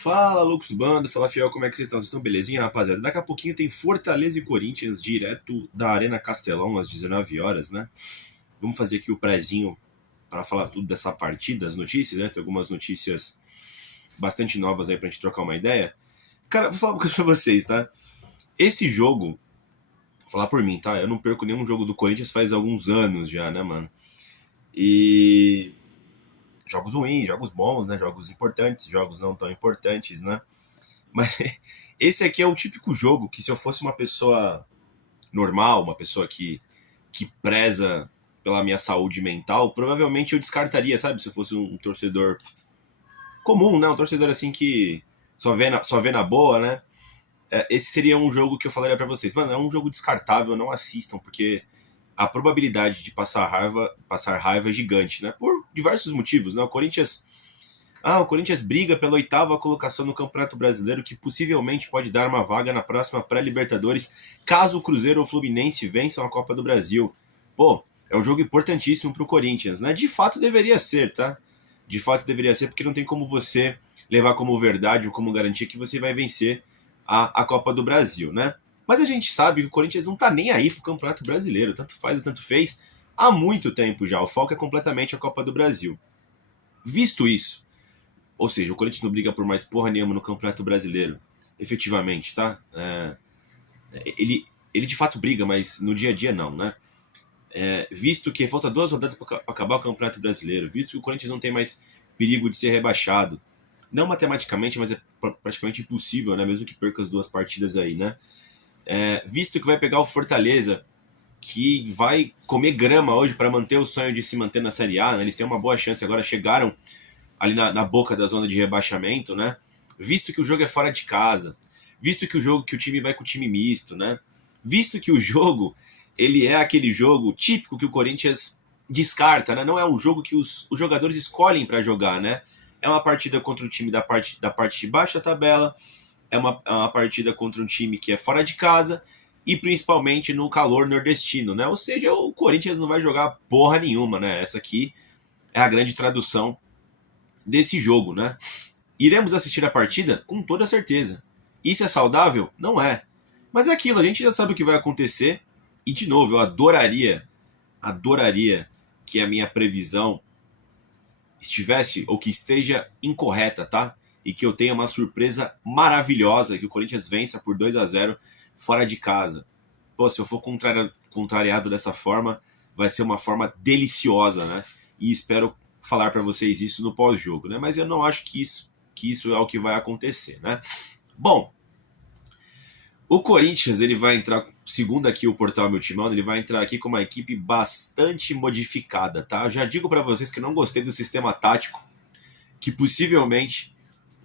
Fala, loucos do bando, fala fiel, como é que vocês estão? Vocês estão belezinha, rapaziada? Daqui a pouquinho tem Fortaleza e Corinthians direto da Arena Castelão às 19 horas, né? Vamos fazer aqui o prezinho para falar tudo dessa partida, as notícias, né? Tem algumas notícias bastante novas aí pra gente trocar uma ideia. Cara, vou falar uma coisa pra vocês, tá? Esse jogo, vou falar por mim, tá? Eu não perco nenhum jogo do Corinthians faz alguns anos já, né, mano? E jogos ruins, jogos bons, né? Jogos importantes, jogos não tão importantes, né? Mas esse aqui é o típico jogo que se eu fosse uma pessoa normal, uma pessoa que preza pela minha saúde mental, provavelmente eu descartaria, sabe? Se eu fosse um torcedor comum, né? Um torcedor assim que só vê na boa, né? Esse seria um jogo que eu falaria pra vocês. Mano, é um jogo descartável, não assistam, porque a probabilidade de passar raiva é gigante, né? Por diversos motivos, né? O Corinthians briga pela oitava colocação no Campeonato Brasileiro, que possivelmente pode dar uma vaga na próxima pré-Libertadores, caso o Cruzeiro ou o Fluminense vençam a Copa do Brasil. Pô, é um jogo importantíssimo pro Corinthians, né? De fato deveria ser, tá? De fato deveria ser, porque não tem como você levar como verdade ou como garantia que você vai vencer a Copa do Brasil, né? Mas a gente sabe que o Corinthians não tá nem aí pro Campeonato Brasileiro, tanto faz ou tanto fez, há muito tempo já. O foco é completamente a Copa do Brasil. Visto isso, ou seja, o Corinthians não briga por mais porra nenhuma no Campeonato Brasileiro, efetivamente, tá? Ele de fato briga, mas no dia a dia não, né? Visto que falta 2 rodadas para acabar o Campeonato Brasileiro, visto que o Corinthians não tem mais perigo de ser rebaixado, não matematicamente, mas é praticamente impossível, né? Mesmo que perca as 2 partidas aí, né? Visto que vai pegar o Fortaleza, que vai comer grama hoje para manter o sonho de se manter na Série A, né? Eles têm uma boa chance agora, chegaram ali na boca da zona de rebaixamento, né? Visto que o jogo é fora de casa, visto que o time vai com o time misto, né? Visto que o jogo ele é aquele jogo típico que o Corinthians descarta, né? Não é um jogo que os jogadores escolhem para jogar, né? É uma partida contra o time da parte de baixo da tabela, é uma partida contra um time que é fora de casa e principalmente no calor nordestino, né? Ou seja, o Corinthians não vai jogar porra nenhuma, né? Essa aqui é a grande tradução desse jogo, né? Iremos assistir a partida? Com toda certeza. Isso é saudável? Não é. Mas é aquilo, a gente já sabe o que vai acontecer. E, de novo, eu adoraria que a minha previsão estivesse ou que esteja incorreta, tá? E que eu tenha uma surpresa maravilhosa, que o Corinthians vença por 2-0 fora de casa. Pô, se eu for contrariado dessa forma, vai ser uma forma deliciosa, né? E espero falar para vocês isso no pós-jogo, né? Mas eu não acho que isso é o que vai acontecer, né? Bom, o Corinthians ele vai entrar, segundo aqui o portal Meu Timão, ele vai entrar aqui com uma equipe bastante modificada, tá? Eu já digo para vocês que eu não gostei do sistema tático que possivelmente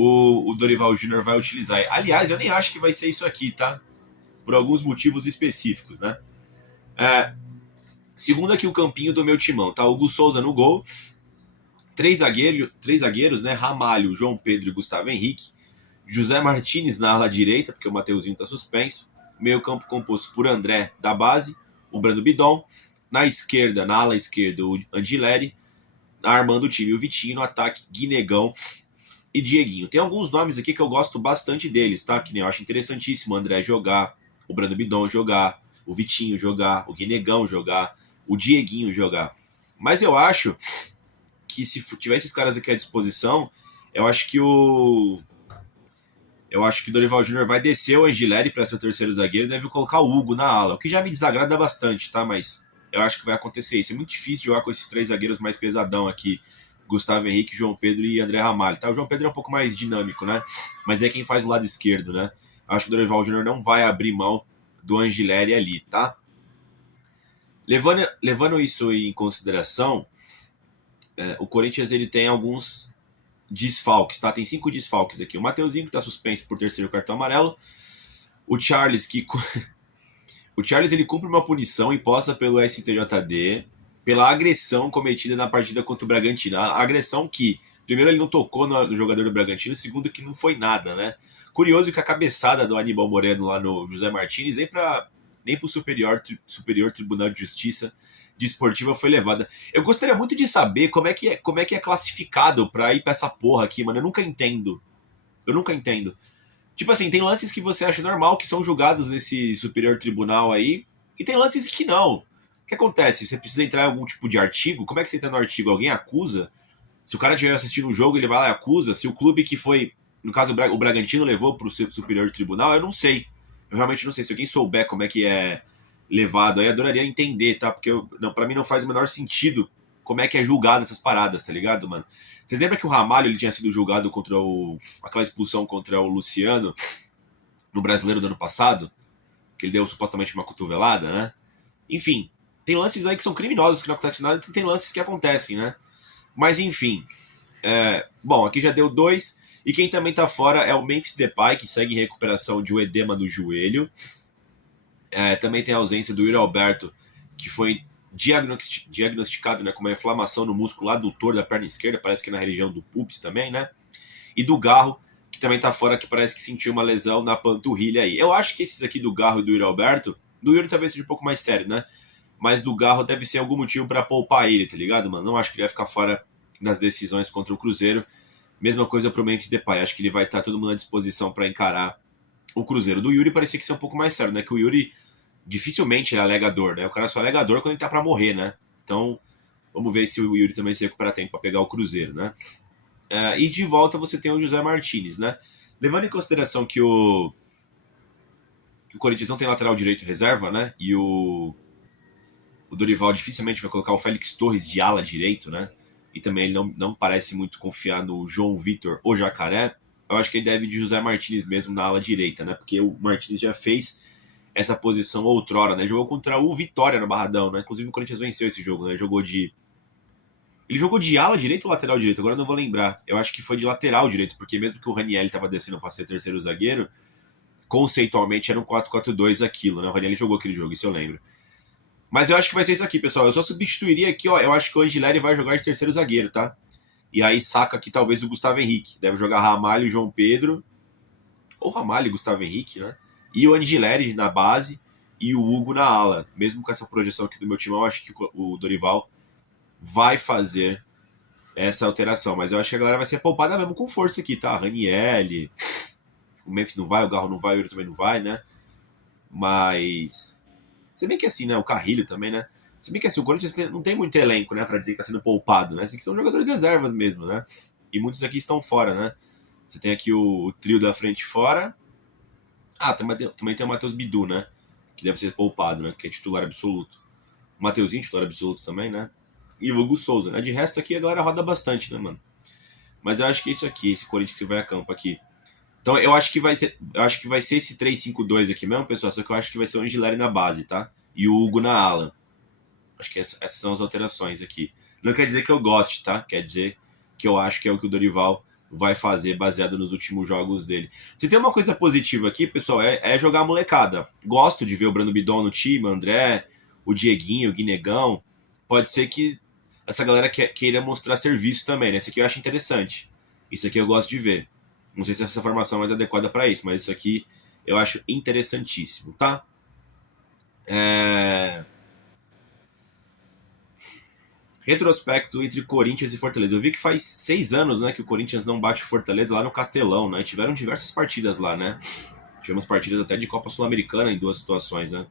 o Dorival Júnior vai utilizar. Aliás, eu nem acho que vai ser isso aqui, tá? Por alguns motivos específicos, né? Segundo aqui o campinho do Meu Timão, tá? Hugo Souza no gol, três zagueiros, né? Ramalho, João Pedro e Gustavo Henrique. José Martinez na ala direita, porque o Mateuzinho está suspenso. Meio campo composto por André da base, o Brando Bidon. Na esquerda, na ala esquerda, o Angileri. Armando o time, o Vitinho. No ataque, Guinegão e Dieguinho. Tem alguns nomes aqui que eu gosto bastante deles, tá? Que nem eu acho interessantíssimo o André jogar, o Brando Bidon jogar, o Vitinho jogar, o Guinegão jogar, o Dieguinho jogar. Mas eu acho que se tiver esses caras aqui à disposição, eu acho que o Dorival Júnior vai descer o Angileri para ser o terceiro zagueiro e deve colocar o Hugo na ala, o que já me desagrada bastante, tá? Mas eu acho que vai acontecer isso. É muito difícil jogar com esses 3 zagueiros mais pesadão aqui, Gustavo Henrique, João Pedro e André Ramalho, tá? O João Pedro é um pouco mais dinâmico, né? Mas é quem faz o lado esquerdo, né? Acho que o Dorival Júnior não vai abrir mão do Angileri ali, tá? Levando isso em consideração, o Corinthians ele tem alguns desfalques, tá? Tem 5 desfalques aqui. O Mateuzinho, que tá suspenso por terceiro cartão amarelo. O Charles, o Charles ele cumpre uma punição imposta pelo STJD pela agressão cometida na partida contra o Bragantino. A agressão que, primeiro, ele não tocou no jogador do Bragantino, segundo, que não foi nada, né? Curioso que a cabeçada do Aníbal Moreno lá no José Martinez nem pro Superior Tribunal de Justiça Desportiva foi levada. Eu gostaria muito de saber como é que é classificado pra ir pra essa porra aqui, mano. Eu nunca entendo. Eu nunca entendo. Tipo assim, tem lances que você acha normal que são julgados nesse superior tribunal aí, e tem lances que não. O que acontece? Você precisa entrar em algum tipo de artigo? Como é que você entra no artigo? Alguém acusa? Se o cara estiver assistindo um jogo, ele vai lá e acusa. Se o clube que foi, no caso o Bragantino levou para o superior tribunal, eu não sei. Eu realmente não sei. Se alguém souber como é que é levado aí, adoraria entender, tá? Porque para mim não faz o menor sentido como é que é julgado essas paradas, tá ligado, mano? Vocês lembram que o Ramalho ele tinha sido julgado contra aquela expulsão contra o Luciano no Brasileiro do ano passado? Que ele deu supostamente uma cotovelada, né? Enfim, tem lances aí que são criminosos, que não acontece nada, e tem lances que acontecem, né? Mas enfim, bom, aqui já deu 2. E quem também tá fora é o Memphis Depay, que segue em recuperação de um edema no joelho. Também tem a ausência do Yuri Alberto, que foi diagnosticado, né, com uma inflamação no músculo adutor da perna esquerda, parece que na região do pubis também, né? E do Garro, que também tá fora, que parece que sentiu uma lesão na panturrilha aí. Eu acho que esses aqui do Garro e do Yuri Alberto, do Yuri talvez seja um pouco mais sério, né? Mas do Garro deve ser algum motivo para poupar ele, tá ligado, mano? Não acho que ele vai ficar fora nas decisões contra o Cruzeiro. Mesma coisa pro Memphis Depay, acho que ele vai estar todo mundo à disposição para encarar o Cruzeiro. Do Yuri parecia que ser um pouco mais sério, né? Que o Yuri dificilmente ele é alegador, né? O cara só é alegador quando ele tá para morrer, né? Então, vamos ver se o Yuri também se recupera tempo para pegar o Cruzeiro, né? E de volta você tem o José Martínez, né? Levando em consideração que o Corinthians não tem lateral direito reserva, né? E o Dorival dificilmente vai colocar o Félix Torres de ala direito, né? E também ele não parece muito confiar no João Vitor ou Jacaré. Eu acho que ele deve de José Martínez mesmo na ala direita, né? Porque o Martínez já fez essa posição outrora, né? Jogou contra o Vitória no Barradão, né? Inclusive o Corinthians venceu esse jogo, né? Ele jogou de ala direito ou lateral direito? Agora eu não vou lembrar. Eu acho que foi de lateral direito, porque mesmo que o Raniel estava descendo para ser terceiro zagueiro, conceitualmente era um 4-4-2 aquilo, né? O Raniel jogou aquele jogo, isso eu lembro. Mas eu acho que vai ser isso aqui, pessoal. Eu só substituiria aqui, ó. Eu acho que o Angileri vai jogar de terceiro zagueiro, tá? E aí saca aqui talvez o Gustavo Henrique. Deve jogar Ramalho e João Pedro. Ou Ramalho e Gustavo Henrique, né? E o Angileri na base e o Hugo na ala. Mesmo com essa projeção aqui do meu time, eu acho que o Dorival vai fazer essa alteração. Mas eu acho que a galera vai ser poupada mesmo com força aqui, tá? Raniel, o Memphis não vai, o Garro não vai, o Yuri também não vai, né? Mas... se bem que assim, né? O Carrilho também, né? Se bem que assim, o Corinthians não tem muito elenco, né? Pra dizer que tá sendo poupado, né? Esses aqui são jogadores reservas mesmo, né? E muitos aqui estão fora, né? Você tem aqui o trio da frente fora. Também tem o Matheus Bidu, né? Que deve ser poupado, né? Que é titular absoluto. O Mateuzinho, titular absoluto também, né? E o Hugo Souza, né? De resto aqui a galera roda bastante, né, mano? Mas eu acho que é isso aqui, esse Corinthians que vai a campo aqui. Então eu acho que vai ser esse 3-5-2 aqui mesmo, pessoal. Só que eu acho que vai ser o Angileri na base, tá? E o Hugo na ala. Acho que essas são as alterações aqui. Não quer dizer que eu goste, tá? Quer dizer que eu acho que é o que o Dorival vai fazer baseado nos últimos jogos dele. Se tem uma coisa positiva aqui, pessoal, é jogar a molecada. Gosto de ver o Brando Bidon no time, o André, o Dieguinho, o Guinegão. Pode ser que essa galera queira mostrar serviço também, né? Isso aqui eu acho interessante. Isso aqui eu gosto de ver. Não sei se essa formação é mais adequada para isso, mas isso aqui eu acho interessantíssimo, tá? Retrospecto entre Corinthians e Fortaleza. Eu vi que faz 6 anos, né, que o Corinthians não bate o Fortaleza lá no Castelão, né? Tiveram diversas partidas lá, né? Tivemos partidas até de Copa Sul-Americana em 2 situações, né?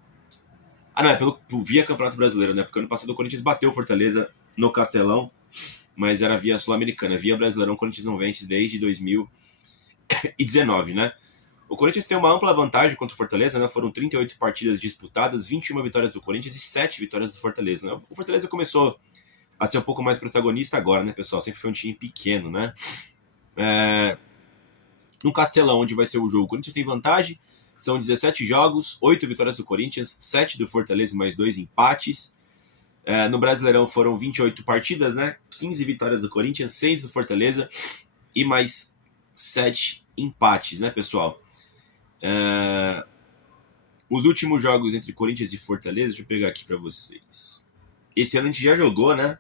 Não, é pelo via Campeonato Brasileiro, né? Porque ano passado o Corinthians bateu o Fortaleza no Castelão, mas era via Sul-Americana. Via Brasileirão, o Corinthians não vence desde 2019, né? O Corinthians tem uma ampla vantagem contra o Fortaleza, né? Foram 38 partidas disputadas, 21 vitórias do Corinthians e 7 vitórias do Fortaleza, né? O Fortaleza começou a ser um pouco mais protagonista agora, né, pessoal? Sempre foi um time pequeno, né? No Castelão, onde vai ser o jogo, o Corinthians tem vantagem, são 17 jogos, 8 vitórias do Corinthians, 7 do Fortaleza e mais 2 empates. No Brasileirão foram 28 partidas, né? 15 vitórias do Corinthians, 6 do Fortaleza e mais 7 empates, né, pessoal? Os últimos jogos entre Corinthians e Fortaleza, deixa eu pegar aqui pra vocês. Esse ano a gente já jogou, né?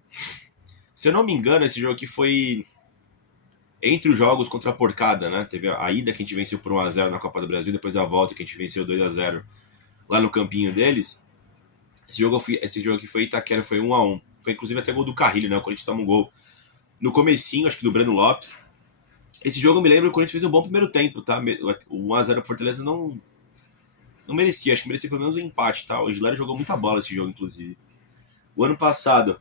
Se eu não me engano, esse jogo aqui foi entre os jogos contra a Porcada, né? Teve a ida que a gente venceu por 1-0 na Copa do Brasil, depois a volta que a gente venceu 2-0 lá no campinho deles. Esse jogo aqui foi Itaquera, foi 1-1. Foi inclusive até gol do Carrilho, né? O Corinthians toma um gol no comecinho, acho que do Breno Lopes. Esse jogo eu me lembro que o Corinthians fez um bom primeiro tempo, tá? O 1x0 pro Fortaleza não merecia, acho que merecia pelo menos um empate, tá? O Gilário jogou muita bola esse jogo, inclusive. O ano passado,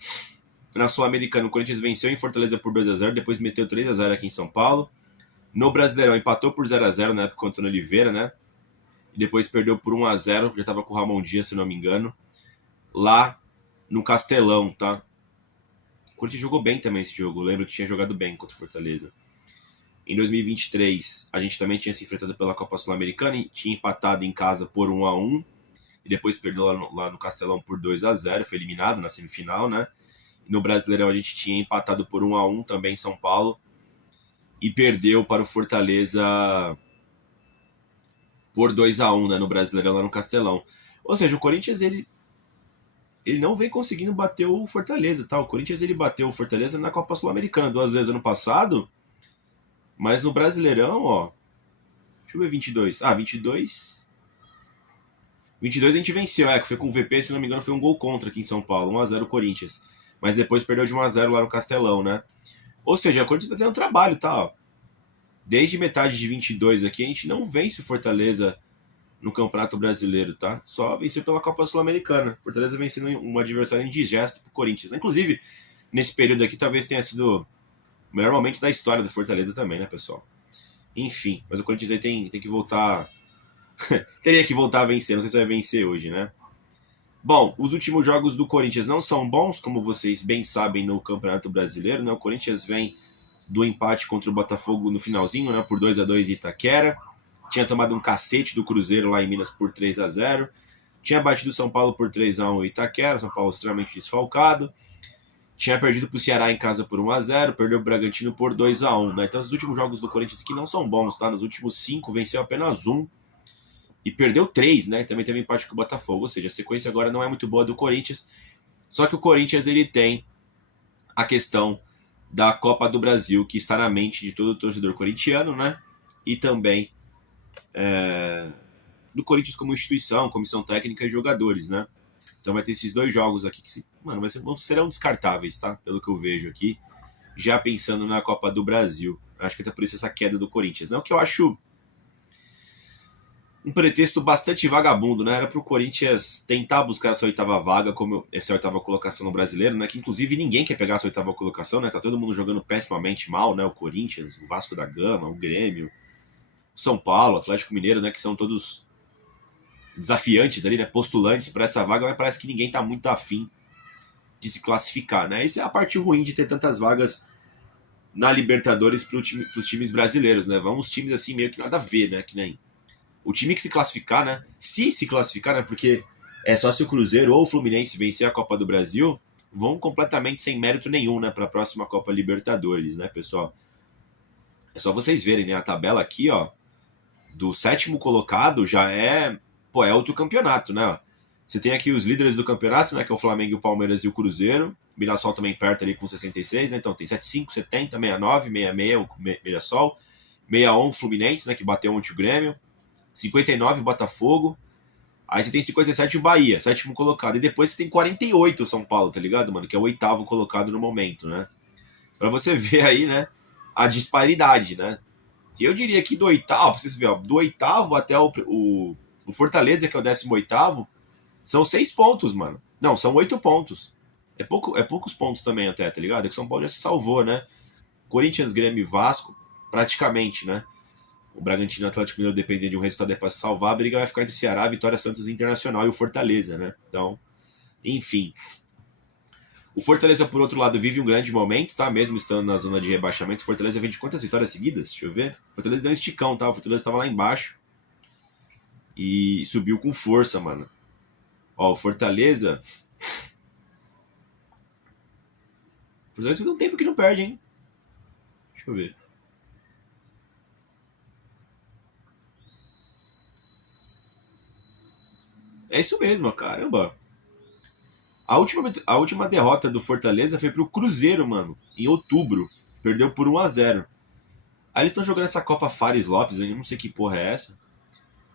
na Sul-Americana, o Corinthians venceu em Fortaleza por 2x0, depois meteu 3x0 aqui em São Paulo. No Brasileirão, empatou por 0x0 na época contra o Oliveira, né? E depois perdeu por 1x0, já tava com o Ramon Dias, se não me engano. Lá no Castelão, tá? O Corinthians jogou bem também esse jogo, eu lembro que tinha jogado bem contra o Fortaleza. Em 2023, a gente também tinha se enfrentado pela Copa Sul-Americana e tinha empatado em casa por 1x1. E depois perdeu lá no Castelão por 2x0, foi eliminado na semifinal, né? E no Brasileirão a gente tinha empatado por 1x1 também em São Paulo. E perdeu para o Fortaleza por 2x1, né? No Brasileirão lá no Castelão. Ou seja, o Corinthians, ele não vem conseguindo bater o Fortaleza, tá? O Corinthians, ele bateu o Fortaleza na Copa Sul-Americana 2 vezes ano passado. Mas no Brasileirão, ó. Deixa eu ver 22. 22. 22 a gente venceu, que foi com o VP, se não me engano, foi um gol contra aqui em São Paulo. 1x0 Corinthians. Mas depois perdeu de 1x0 lá no Castelão, né? Ou seja, o Corinthians vai ter um trabalho, tá? Ó. Desde metade de 22 aqui, a gente não vence o Fortaleza no Campeonato Brasileiro, tá? Só venceu pela Copa Sul-Americana. Fortaleza vencendo um adversário indigesto pro Corinthians. Inclusive, nesse período aqui, talvez tenha sido o melhor momento da história do Fortaleza também, né, pessoal? Enfim, mas o Corinthians aí tem que voltar. Teria que voltar a vencer, não sei se vai vencer hoje, né? Bom, os últimos jogos do Corinthians não são bons, como vocês bem sabem no Campeonato Brasileiro, né? O Corinthians vem do empate contra o Botafogo no finalzinho, né? Por 2x2 em Itaquera. Tinha tomado um cacete do Cruzeiro lá em Minas por 3x0. Tinha batido o São Paulo por 3x1 em Itaquera, São Paulo extremamente desfalcado. Tinha perdido para o Ceará em casa por 1x0, perdeu o Bragantino por 2x1, né? Então os últimos jogos do Corinthians que não são bons, tá? Nos últimos 5 venceu apenas 1 e perdeu 3, né? Também teve empate com o Botafogo, ou seja, a sequência agora não é muito boa do Corinthians. Só que o Corinthians, ele tem a questão da Copa do Brasil, que está na mente de todo torcedor corintiano, né? E também do Corinthians como instituição, comissão técnica e jogadores, né? Então vai ter esses dois jogos aqui que, mano, serão descartáveis, tá? Pelo que eu vejo aqui. Já pensando na Copa do Brasil. Acho que até por isso essa queda do Corinthians. Não que eu acho um pretexto bastante vagabundo, né? Era pro Corinthians tentar buscar essa oitava vaga, como essa oitava colocação no Brasileiro, né? Que inclusive ninguém quer pegar essa oitava colocação, né? Tá todo mundo jogando pessimamente mal, né? O Corinthians, o Vasco da Gama, o Grêmio, o São Paulo, o Atlético Mineiro, né? Que são todos desafiantes ali, né? Postulantes para essa vaga, mas parece que ninguém tá muito afim de se classificar, né? Essa é a parte ruim de ter tantas vagas na Libertadores pros times brasileiros, né? Vamos times assim meio que nada a ver, né? Que nem o time que se classificar, né? Se classificar, né? Porque é só se o Cruzeiro ou o Fluminense vencer a Copa do Brasil, vão completamente sem mérito nenhum, né? Para a próxima Copa Libertadores, né, pessoal? É só vocês verem, né? A tabela aqui, ó, do sétimo colocado já é, pô, é outro campeonato, né? Você tem aqui os líderes do campeonato, né? Que é o Flamengo, o Palmeiras e o Cruzeiro. O Mirassol também perto ali com 66, né? Então tem 75, 70, 69, 66 o Mirassol, 61 o Fluminense, né? Que bateu ontem o Grêmio. 59 o Botafogo. Aí você tem 57 o Bahia, sétimo colocado. E depois você tem 48 o São Paulo, tá ligado, mano? Que é o oitavo colocado no momento, né? Pra você ver aí, né? A disparidade, né? E eu diria que do oitavo, pra vocês verem, ó, do oitavo até o Fortaleza, que é o 18º, são 6 pontos, mano. Não, são 8 pontos. É poucos pontos também até, tá ligado? É que o São Paulo já se salvou, né? Corinthians, Grêmio e Vasco, praticamente, né? O Bragantino e o Atlético Mineiro dependem de um resultado para se salvar, a briga vai ficar entre Ceará, Vitória, Santos Internacional e o Fortaleza, né? Então, enfim. O Fortaleza, por outro lado, vive um grande momento, tá? Mesmo estando na zona de rebaixamento, o Fortaleza vem de quantas vitórias seguidas? Deixa eu ver. O Fortaleza deu um esticão, tá? O Fortaleza estava lá embaixo e subiu com força, mano. Ó, o Fortaleza... O Fortaleza faz um tempo que não perde, hein? Deixa eu ver. É isso mesmo, caramba. A última derrota do Fortaleza foi pro Cruzeiro, mano, em outubro. Perdeu por 1x0. Aí eles estão jogando essa Copa Fares Lopes, eu não sei que porra é essa.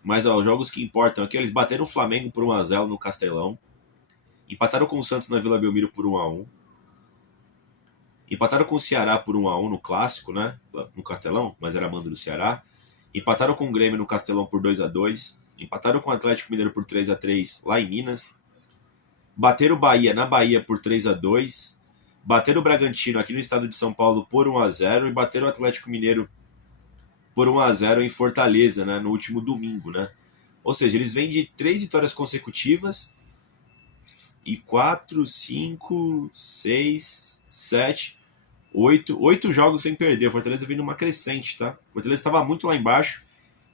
Mas, ó, os jogos que importam aqui, eles bateram o Flamengo por 1x0 no Castelão. Empataram com o Santos na Vila Belmiro por 1x1. Empataram com o Ceará por 1-1 no Clássico, né? No Castelão, mas era mando do Ceará. Empataram com o Grêmio no Castelão por 2-2. Empataram com o Atlético Mineiro por 3-3 lá em Minas. Bateram o Bahia na Bahia por 3-2. Bateram o Bragantino aqui no estado de São Paulo por 1-0. E bateram o Atlético Mineiro por 1-0 em Fortaleza, né? No último domingo, né? Ou seja, eles vêm de 3 vitórias consecutivas e 4, 5, 6, 7, 8 jogos sem perder. O Fortaleza vem numa crescente, tá? O Fortaleza estava muito lá embaixo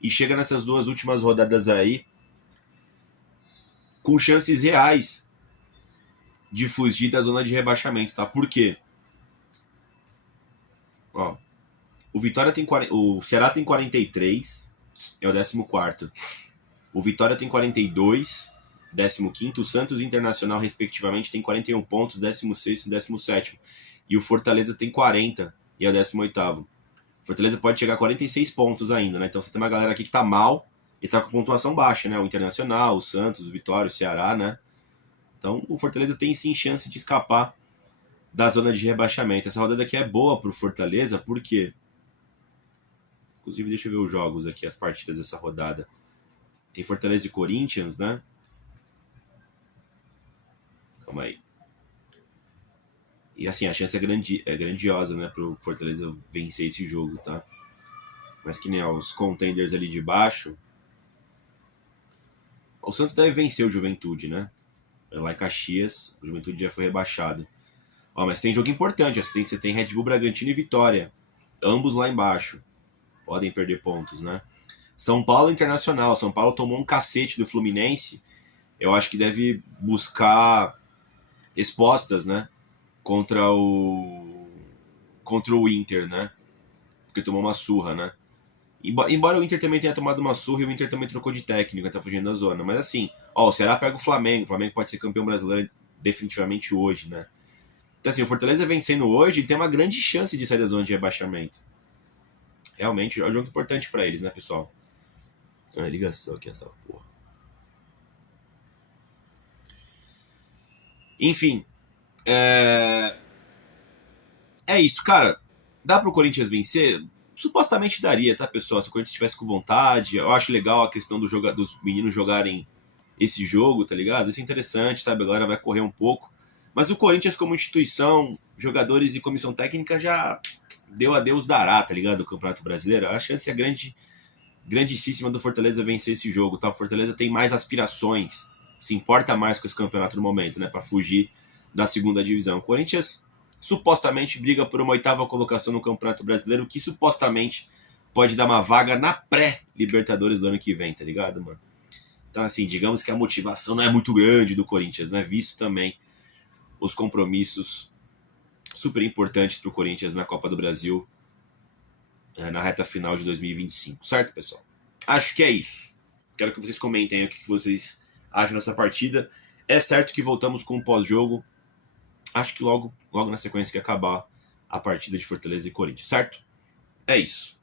e chega nessas 2 últimas rodadas aí com chances reais de fugir da zona de rebaixamento, tá? Por quê? Ó, o Vitória tem o Ceará tem 43, é o 14º. O Vitória tem 42, 15º. O Santos e o Internacional, respectivamente, tem 41 pontos, 16º e 17º. E o Fortaleza tem 40 e é o 18º. O Fortaleza pode chegar a 46 pontos ainda, né? Então você tem uma galera aqui que tá mal e tá com pontuação baixa, né? O Internacional, o Santos, o Vitória, o Ceará, né? Então o Fortaleza tem sim chance de escapar da zona de rebaixamento. Essa rodada aqui é boa pro Fortaleza, por quê? Inclusive, deixa eu ver os jogos aqui, as partidas dessa rodada. Tem Fortaleza e Corinthians, né? Calma aí. E assim, a chance é grandiosa, né, pro Fortaleza vencer esse jogo, tá? Mas que nem os contenders ali de baixo. O Santos deve vencer o Juventude, né? Lá em Caxias, o Juventude já foi rebaixado. Ó, mas tem jogo importante, você tem Red Bull, Bragantino e Vitória. Ambos lá embaixo. Podem perder pontos, né? São Paulo Internacional. São Paulo tomou um cacete do Fluminense. Eu acho que deve buscar respostas, né? Contra o Inter, né? Porque tomou uma surra, né? Embora o Inter também tenha tomado uma surra e o Inter também trocou de técnico, tá fugindo da zona. Mas assim, ó, o Ceará pega o Flamengo. O Flamengo pode ser campeão brasileiro definitivamente hoje, né? Então assim, o Fortaleza vencendo hoje, ele tem uma grande chance de sair da zona de rebaixamento. Realmente, é um jogo importante pra eles, né, pessoal? Ligação aqui, essa porra. Enfim, é isso, cara. Dá pro Corinthians vencer? Supostamente daria, tá, pessoal? Se o Corinthians tivesse com vontade. Eu acho legal a questão dos meninos jogarem esse jogo, tá ligado? Isso é interessante, sabe? A galera vai correr um pouco. Mas o Corinthians, como instituição, jogadores e comissão técnica já deu a Deus dará, tá ligado? O Campeonato Brasileiro. A chance é grandíssima do Fortaleza vencer esse jogo, tá? O Fortaleza tem mais aspirações, se importa mais com esse campeonato no momento, né? Pra fugir da segunda divisão. O Corinthians supostamente briga por uma 8ª colocação no Campeonato Brasileiro, que supostamente pode dar uma vaga na pré-Libertadores do ano que vem, tá ligado, mano? Então, assim, digamos que a motivação não é muito grande do Corinthians, né? Visto também os compromissos super importantes pro Corinthians na Copa do Brasil na reta final de 2025, certo, pessoal? Acho que é isso. Quero que vocês comentem aí o que vocês acham dessa partida. É certo que voltamos com o pós-jogo. Acho que logo na sequência que acabar a partida de Fortaleza e Corinthians, certo? É isso.